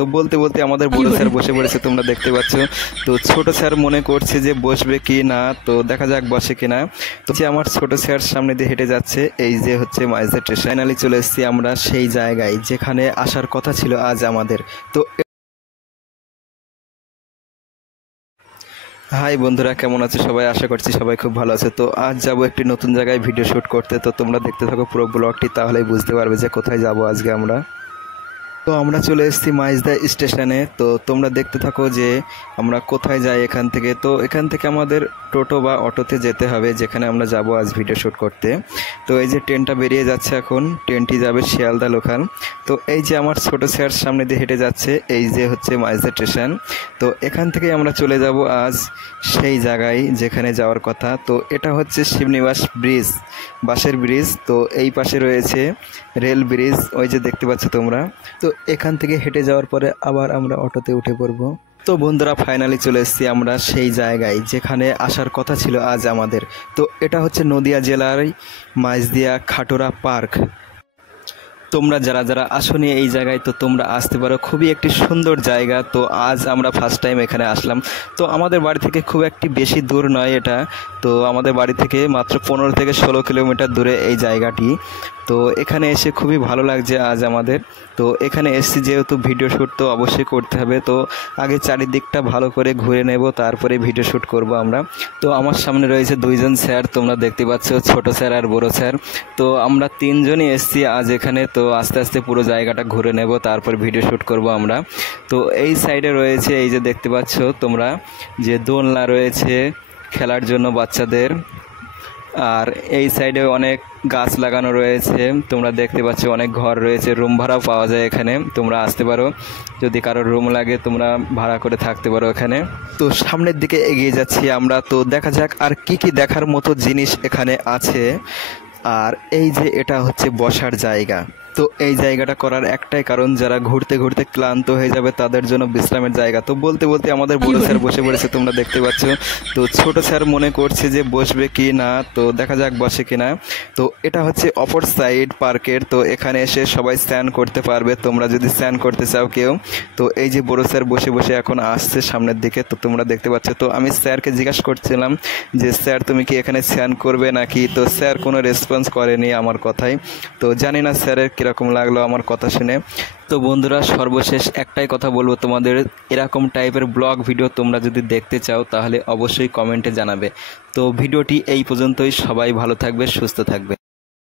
তো বলতে বলতে আমাদের বড় স্যার বসে পড়েছে, তোমরা দেখতে পাচ্ছ। তো ছোট স্যার মনে করছে যে বসবে কি না, তো দেখা যাক বসে কিনা। তো যে আমার ছোট স্যার সামনে দিয়ে হেঁটে যাচ্ছে, এই যে হচ্ছে মাইজদা স্টেশন। ফাইনালি চলে এসেছি আমরা সেই জায়গায় যেখানে আসার কথা ছিল আজ আমাদের। তো হাই বন্ধুরা, কেমন আছে সবাই? আশা করছি সবাই খুব ভালো আছে। তো আজ যাব একটি নতুন জায়গায় ভিডিও শ্যুট করতে। তো তোমরা দেখতে থাকো পুরো ব্লগটি, তাহলেই বুঝতে পারবে যে কোথায় যাব আজকে আমরা। তো আমরা চলে এসেছি মাইজদা স্টেশনে। তো তোমরা দেখতে থাকো যে আমরা কোথায় যাই এখান থেকে। তো এখান থেকে আমাদের টোটো বা অটোতে যেতে হবে যেখানে আমরা যাব আজ ভিডিও শ্যুট করতে। তো এই যে ট্রেনটা বেরিয়ে যাচ্ছে এখন, ট্রেনটি যাবে শিয়ালদা লোকাল। তো এই যে আমার ছোট স্যার সামনে দিয়ে হেঁটে যাচ্ছে, এই যে হচ্ছে মাইজদা স্টেশন। তো এখান থেকে আমরা চলে যাব আজ সেই জায়গায় যেখানে যাওয়ার কথা। তো এটা হচ্ছে শিবনিবাস ব্রিজ, বাঁশের ব্রিজ। তো এই পাশে রয়েছে রেল ব্রিজ, ওই যে দেখতে পাচ্ছ তোমরা। তো এখান থেকে হেঁটে যাওয়ার পরে আবার আমরা অটোতে উঠে পড়ব। তো বন্ধুরা, ফাইনালি চলে এসেছি আমরা সেই জায়গায় যেখানে আসার কথা ছিল আজ আমাদের। তো এটা হচ্ছে নদিয়া জেলার মাইজদিয়া খাটোরা পার্ক। তোমরা যারা যারা আসনি এই জায়গায়, তো তোমরা আসতে পারো, খুবই একটি সুন্দর জায়গা। তো আজ আমরা ফার্স্ট টাইম এখানে আসলাম। তো আমাদের বাড়ি থেকে খুব একটি বেশি দূর নয় এটা। তো আমাদের বাড়ি থেকে মাত্র 15 থেকে 16 কিলোমিটার দূরে এই জায়গাটি। তো এখানে এসে খুবই ভালো লাগছে আজ আমাদের। তো এখানে এসেছি যেহেতু ভিডিও শ্যুট তো অবশ্যই করতে হবে। তো আগে চারিদিকটা ভালো করে ঘুরে নেব, তারপরে ভিডিও শ্যুট করব আমরা। তো আমার সামনে রয়েছে দুইজন স্যার, তোমরা দেখতে পাচ্ছ, ছোট স্যার আর বড় স্যার। তো আমরা তিনজনই এসেছি আজ এখানে। তো আস্তে আস্তে পুরো জায়গাটা ঘুরে নেব, তারপর ভিডিও শ্যুট করব আমরা। তো এই সাইডে রয়েছে, এই যে দেখতে পাচ্ছ তোমরা, যে দোলনা রয়েছে খেলার জন্য বাচ্চাদের। আর এই সাইডে অনেক গাছ লাগানো রয়েছে, তোমরা দেখতে পাচ্ছ, অনেক ঘর রয়েছে, রুম ভাড়াও পাওয়া যায় এখানে। তোমরা আসতে পারো, যদি কারোর রুম লাগে তোমরা ভাড়া করে থাকতে পারো এখানে। তো সামনের দিকে এগিয়ে যাচ্ছি আমরা। তো দেখা যাক আর কি কি দেখার মতো জিনিস এখানে আছে। আর এই যে এটা হচ্ছে বসার জায়গা। তো এই জায়গাটা করার একটাই কারণ, যারা ঘুরতে ঘুরতে ক্লান্ত হয়ে যাবে তাদের জন্য বিশ্রামের জায়গা। তো বলতে বলতে আমাদের বড় স্যার বসে পড়েছে, তোমরা দেখতে পাচ্ছ। তো ছোট স্যার মনে করছে যে বসবে কি না, তো দেখা যাক বসে কিনা। তো এটা হচ্ছে অপর সাইড পার্কের। তো এখানে এসে সবাই স্নান করতে পারবে, তোমরা যদি স্নান করতে চাও কেউ। তো এই যে বড় স্যার বসে বসে এখন আসছে সামনের দিকে, তো তোমরা দেখতে পাচ্ছ। তো আমি স্যারকে জিজ্ঞাসা করছিলাম যে স্যার তুমি কি এখানে স্নান করবে নাকি। তো স্যার কোনো রেসপন্স করেনি আমার কথায়। তো জানি না স্যারের কীরকম লাগলো আমার কথা শুনে। তো বন্ধুরা, সর্বশেষ একটাই কথা বলবো তোমাদের, এরকম টাইপের ব্লগ ভিডিও তোমরা যদি দেখতে চাও তাহলে অবশ্যই কমেন্টে জানাবে। তো ভিডিওটি এই পর্যন্তই, সবাই ভালো থাকবে, সুস্থ থাকবে।